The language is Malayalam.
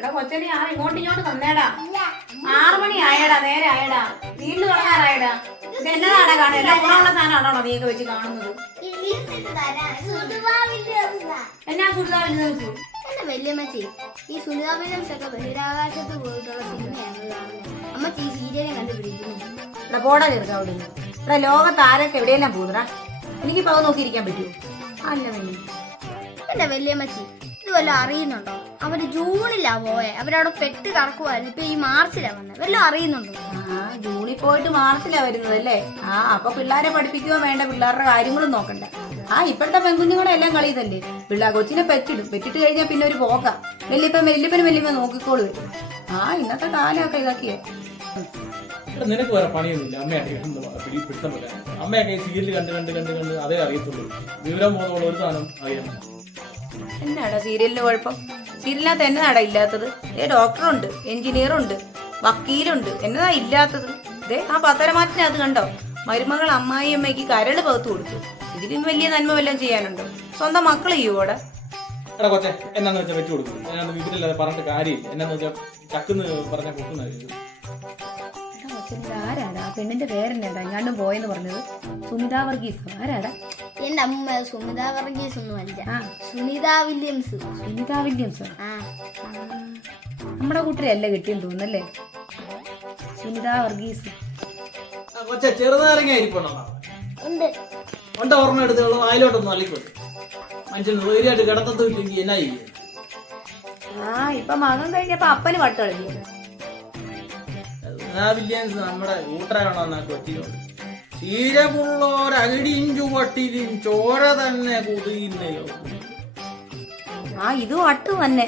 എടാ കൊച്ചനെ ഇങ്ങോട്ട് തന്നേടാ. 6 മണി ആയടാ, നേരെ ആയടാ, വീട്ടിൽ തുടങ്ങാറായടാ. ഇത് എന്നതാടാ കാണുന്നത്? എല്ലാം ഗുണമുള്ള സാധനമാണോ നീയൊക്കെ വെച്ച് കാണുന്നത്? എന്നാ സുനിതാവിന്റെ എന്റെ വല്യമ്മച്ചി, ഈ സുനിതാ വില്യംസ് ഒക്കെ ബഹിരാകാശത്ത് പോയിട്ടുള്ള സിനിമയാണ് കാണുന്നത്. അമ്മച്ചി ഈ സീരിയലും കണ്ടുപിടിക്കുന്നു. ഇവിടെ പോടാ ചെറുക്ക അവിടെ നിന്ന്. ഇവിടെ ലോകത്ത് ആരൊക്കെ എവിടെയെല്ലാം പോകുന്നടാ. എനിക്കിപ്പോ അത് നോക്കിയിരിക്കാൻ പറ്റുമോ? അല്ല വേണ്ടി. എന്റെ വല്യമ്മച്ചി, ഇത് വല്ലതും അറിയുന്നുണ്ടോ? അവര് ജൂണിലാ പോയെ, അവരവിടെ പെട്ട് കറക്കുവായിരുന്നു. ഇപ്പൊ ഈ മാർച്ചിലാ വന്നത്. വല്ലതും അറിയുന്നുണ്ടോ? ജൂണിൽ പോയിട്ട് മാർച്ചിലാ വരുന്നത് അല്ലേ? അപ്പൊ പിള്ളേരെ പഠിപ്പിക്കുകയോ വേണ്ട, പിള്ളേരുടെ കാര്യങ്ങളും നോക്കണ്ട. ഇപ്പോഴത്തെ പെൺകുഞ്ഞുങ്ങളെ എല്ലാം കളിയതല്ലേ. കൊച്ചിനെ പെറ്റിട്ട് കഴിഞ്ഞാൽ പിന്നെ ഒരു പോക്കാം. വല്യപ്പൻ നോക്കിക്കോളൂ വരും. ഇന്നത്തെ കാലമൊക്കെ ഇതൊക്കെയാ. നിനക്ക് വേറെ പണിയൊന്നുമില്ല. അമ്മയൊക്കെ പിടുത്തം പോലെ അമ്മയൊക്കെ ഈ സീരിയൽ കണ്ട് അതേ അറിയത്തുള്ളൂ. വിവരം ബോധമുള്ള ഒരു സാധനം അറിയാം. എന്നാടാ സീരിയലിന് കുഴപ്പം? സീരിയലിനകത്ത് എന്നതാടാ ഇല്ലാത്തത്? ഡോക്ടറുണ്ട്, എഞ്ചിനീയറുണ്ട്, വക്കീലുണ്ട്. എന്നതാ ഇല്ലാത്തത്? ആ പത്തരമാറ്റിനകത്ത് കണ്ടോ, മരുമകൾ അമ്മായി അമ്മയ്ക്ക് കരള് പകുത്തു കൊടുത്തു. ഇതിലും വലിയ നന്മ വല്ലതും ചെയ്യാനുണ്ടോ? സ്വന്തം മക്കൾ ചെയ്യുവോടെ? എടാ കൊച്ചെ, എന്നാന്ന് വെച്ചാൽ വെച്ചു കൊടുക്കും. എന്നാന്ന് വീട്ടിലല്ലാതെ പറഞ്ഞിട്ട് കാര്യമില്ല. എന്നാന്ന് വെച്ചാൽ ചക്കുന്ന് പറഞ്ഞാൽ കുട്ടുന്ന. ആരാടാ പെണ്ണിന്റെ പേരെന്നാടാ എങ്ങാണ്ടും പോയെന്ന് പറഞ്ഞത്? സുനിതാ വർഗീസ്. ആരാടാ? എന്റെ അമ്മ സുനിതാ വർഗീസ് ഒന്നും അല്ല, സുനിതാ വില്യംസ്. സുനിതാ വില്യംസ് നമ്മുടെ കൂട്ടരല്ല കിട്ടിയെന്ന് തോന്നുന്നല്ലേ? സുനിതാ വർഗീസ്. കൊച്ചെ, ചെറുനാരങ്ങ ഇരിപ്പുണ്ടോ? ഓർമ്മ എടുത്തുള്ള വായിലോട്ടൊന്നും അള്ളിക്കോട്ടെ. മനുഷ്യൻ ധൈര്യമായിട്ട് കിടത്തത്തും ഇല്ലെങ്കിൽ എന്നാ ചെയ്യും? ഇപ്പൊ മകൻ കഴിഞ്ഞപ്പോ അപ്പന് വട്ടളിഞ്ഞു. വില്യൻസ് നമ്മുടെ കൂട്ടരാണോ കൊച്ചിനോട്? തീരമുള്ളോരകിടിയും ചുവട്ടിലും ചോര തന്നെ കുതിയുന്നയോ? ഇത് വട്ട് തന്നെ.